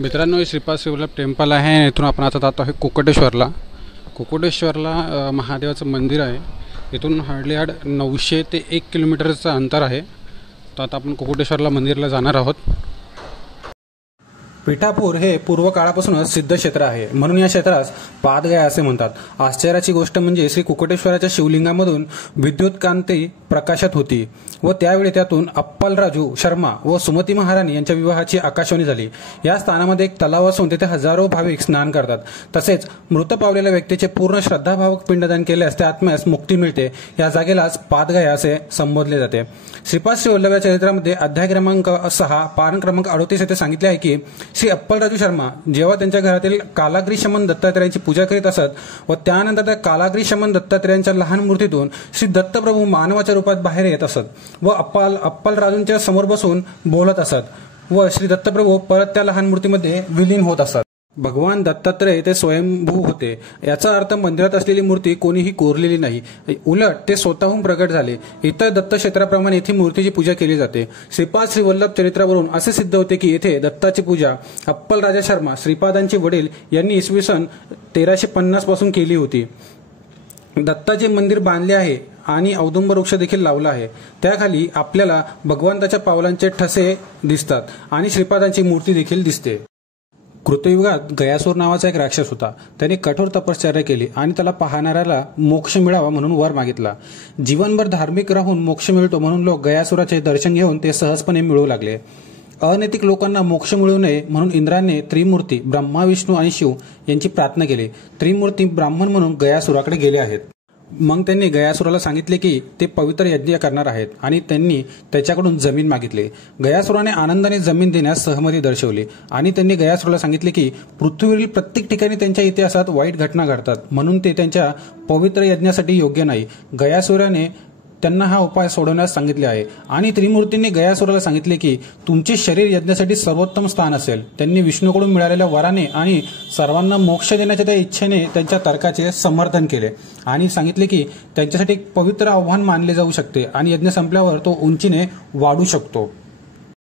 मित्रांनो, श्रीपाद श्रीवल्लभ टेम्पल आहे. इथून आपण आता जातो आहे कुकुटेश्वरला. महादेवाचं मंदिर आहे. इथून हार्डली 900 ते 1 किलोमीटरचं अंतर आहे. तर आता आपण कुकुटेश्वरला मंदिरला जाणार आहोत. पिठापूर हे पूर्व काळापासूनच सिद्ध क्षेत्र आहे, म्हणून या क्षेत्रास पादगया असे म्हणतात. आश्चर्याची गोष्ट म्हणजे श्री कुकुटेश्वराच्या शिवलिंगामधून विद्युत कांती प्रकाशत होती व त्यावेळी त्यातून अप्पलराजू शर्मा व सुमती महाराणी यांच्या विवाहाची आकाशवाणी झाली. या स्थानामध्ये एक तलाव असून तेथे हजारो भाविक स्नान करतात. तसेच मृत पावलेल्या व्यक्तीचे पूर्ण श्रद्धाभावक पिंडदान केल्यास त्या आत्म्यास मुक्ती मिळते. या जागेलाच पादगया असे संबोधले जाते. श्रीपाद श्रीवल्लभ या चरित्रामध्ये अध्याय क्रमांक 6 पारण क्रमांक 38 येथे सांगितले आहे की श्री अप्पलराजू शर्मा जेव्हा त्यांच्या घरातील कालाग्री शमन दत्तात्रेयांची पूजा करीत असत व त्यानंतर त्या कालाग्री शमन दत्तात्रेयांच्या लहान मूर्तीतून श्री दत्तप्रभू मानवाच्या रूपात बाहेर येत असत व अप्पलराजूंच्या समोर बसून बोलत असत व श्री दत्तप्रभू परत त्या लहान मूर्तीमध्ये विलीन होत असत. भगवान दत्तात्रेय ते स्वयंभू होते. याचा अर्थ मंदिरात असलेली मूर्ती कोणीही कोरलेली नाही, उलट ते स्वतःहून प्रगट झाले. इतर दत्तक्षेत्राप्रमाणे येथे मूर्तीची पूजा केली जाते. श्रीपाद श्रीवल्लभ चरित्रावरून असे सिद्ध होते की येथे दत्ताची पूजा अप्पलराजा शर्मा श्रीपादांचे वडील यांनी इसवी सन 1350 पासून केली होती. दत्ताचे मंदिर बांधले आहे आणि औदुंबर वृक्ष देखील लावला आहे. त्याखाली आपल्याला भगवंताच्या पावलांचे ठसे दिसतात आणि श्रीपादांची मूर्ती देखील दिसते. कृतयुगात गयासूर नावाचा एक राक्षस होता. त्याने कठोर तपश्चर्या केली आणि त्याला पाहणाऱ्याला मोक्ष मिळावा म्हणून वर मागितला. जीवनभर धार्मिक राहून मोक्ष मिळतो म्हणून लोक गयासुराचे दर्शन घेऊन ते सहजपणे मिळवू लागले. अनैतिक लोकांना मोक्ष मिळू नये म्हणून इंद्राने त्रिमूर्ती ब्रह्मा विष्णू आणि शिव यांची प्रार्थना केली. त्रिमूर्ती ब्राह्मण म्हणून गयासुराकडे गेले आहेत. मग त्यांनी गयासुराला सांगितले की ते पवित्र यज्ञ करणार आहेत आणि त्यांनी त्याच्याकडून जमीन मागितली. गयासुराने आनंदाने जमीन देण्यास सहमती दर्शवली आणि त्यांनी गयासुराला सांगितले की पृथ्वीवरील प्रत्येक ठिकाणी त्यांच्या इतिहासात वाईट घटना घडतात, म्हणून ते त्यांच्या पवित्र यज्ञासाठी योग्य नाही. गयासुराने त्यांना हा उपाय सोडवण्यास सांगितले आहे आणि त्रिमूर्तींनी गयासुराला सांगितले की तुमचे शरीर यज्ञासाठी सर्वोत्तम स्थान असेल. त्यांनी विष्णूकडून मिळालेल्या वराने आणि सर्वांना मोक्ष देण्याच्या त्या इच्छेने त्यांच्या तर्काचे समर्थन केले आणि सांगितले की त्यांच्यासाठी एक पवित्र आव्हान मानले जाऊ शकते आणि यज्ञ संपल्यावर तो उंचीने वाढू शकतो.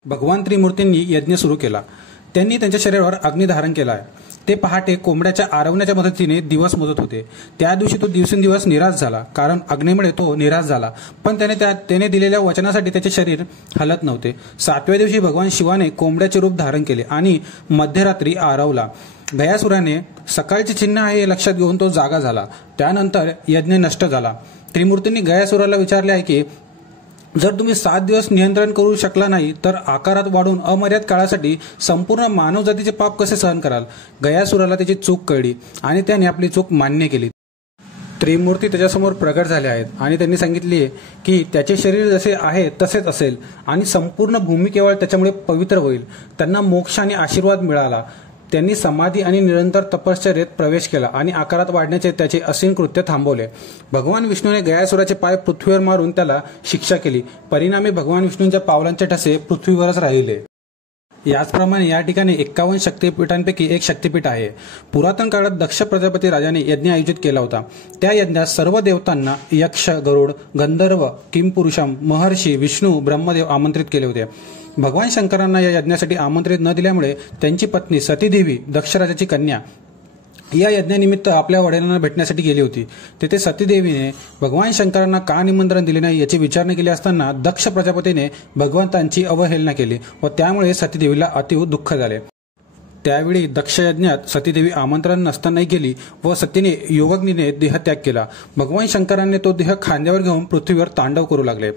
भगवान त्रिमूर्तींनी यज्ञ सुरू केला. त्यांनी त्यांच्या शरीरावर अग्नी धारण केला आहे. ते पहाटे कोंबड्याच्या आरवण्याच्या मदतीने दिवस मोजत होते. त्या दिवशी तो दिवसेंदिवस निराश झाला, कारण अग्नीमुळे तो निराश झाला, पण त्याने दिलेल्या वचनासाठी त्याचे शरीर हलत नव्हते. 7व्या दिवशी भगवान शिवाने कोंबड्याचे रूप धारण केले आणि मध्यरात्री आरवला. गयासुराने सकाळचे चिन्ह आहे हे लक्षात घेऊन तो जागा झाला. त्यानंतर यज्ञ नष्ट झाला. त्रिमूर्तींनी गयासुराला विचारले आहे की जर तुम्ही 7 दिवस नियंत्रण करू शकला नाही तर आकारात वाढून अमर्याद काळासाठी संपूर्ण मानवजातीचे पाप कसे सहन कराल. गयासुराला त्याची चूक कळली आणि त्याने आपली चूक मान्य केली. त्रिमूर्ती त्याच्यासमोर प्रगट झाले आहेत आणि त्यांनी सांगितले की त्याचे शरीर जसे आहे तसेच असेल आणि संपूर्ण भूमी केवळ त्याच्यामुळे पवित्र होईल. त्यांना मोक्ष आणि आशीर्वाद मिळाला. त्यांनी समाधी आणि निरंतर तपश्चर्येत प्रवेश केला आणि आकारात वाढण्याचे त्याचे असीम कृत्य थांबवले. भगवान विष्णूने गयासुराचे पाय पृथ्वीवर मारून त्याला शिक्षा केली. परिणामी भगवान विष्णूंच्या पावलांचे ठसे पृथ्वीवरच राहिले. याचप्रमाणे या ठिकाणी 51 शक्तिपीठांपैकी एक शक्तिपीठ आहे. पुरातन काळात दक्ष प्रजापती राजाने यज्ञ आयोजित केला होता. त्या यज्ञात सर्व देवतांना यक्ष, गरुड, गंधर्व, किंपुरुषम, महर्षी, विष्णू, ब्रह्मदेव आमंत्रित केले होते. भगवान शंकरांना या यज्ञासाठी आमंत्रित न दिल्यामुळे त्यांची पत्नी सतीदेवी दक्षराजाची कन्या या यज्ञानिमित्त आपल्या वडिलांना भेटण्यासाठी गेली होती. तेथे सतीदेवीने भगवान शंकरांना का निमंत्रण दिले नाही याची विचारणा केली असताना दक्ष प्रजापतीने भगवंतांची अवहेलना केली व त्यामुळे सतीदेवीला अतीव दुःख झाले. त्यावेळी दक्ष यज्ञात सतीदेवी आमंत्रण नसतानाही गेली व सतीने योगाग्नीने देहत्याग केला. भगवान शंकरांनी तो देह खांद्यावर घेऊन पृथ्वीवर तांडव करू लागले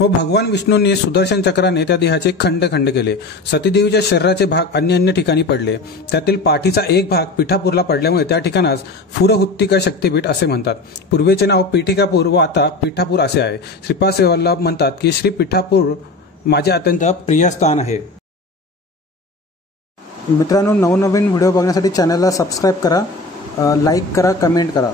व भगवान विष्णूंनी सुदर्शन चक्राने त्या देहाचे खंड खंड केले. सतीदेवीच्या शरीराचे भाग अन्य ठिकाणी पडले. त्यातील पाठीचा एक भाग पिठापूरला पडल्यामुळे त्या ठिकाणास फुरहुत्तिका शक्तीपीठ असे म्हणतात. पूर्वेचे नाव पीठिकापूर व आता पिठापूर असे आहे. श्रीपाद श्रीवल्लभ म्हणतात की श्री पिठापूर माझे अत्यंत प्रिय स्थान आहे. मित्रांनो, नवनवीन व्हिडिओ बघण्यासाठी चॅनलला सबस्क्राईब करा, लाईक करा, कमेंट करा.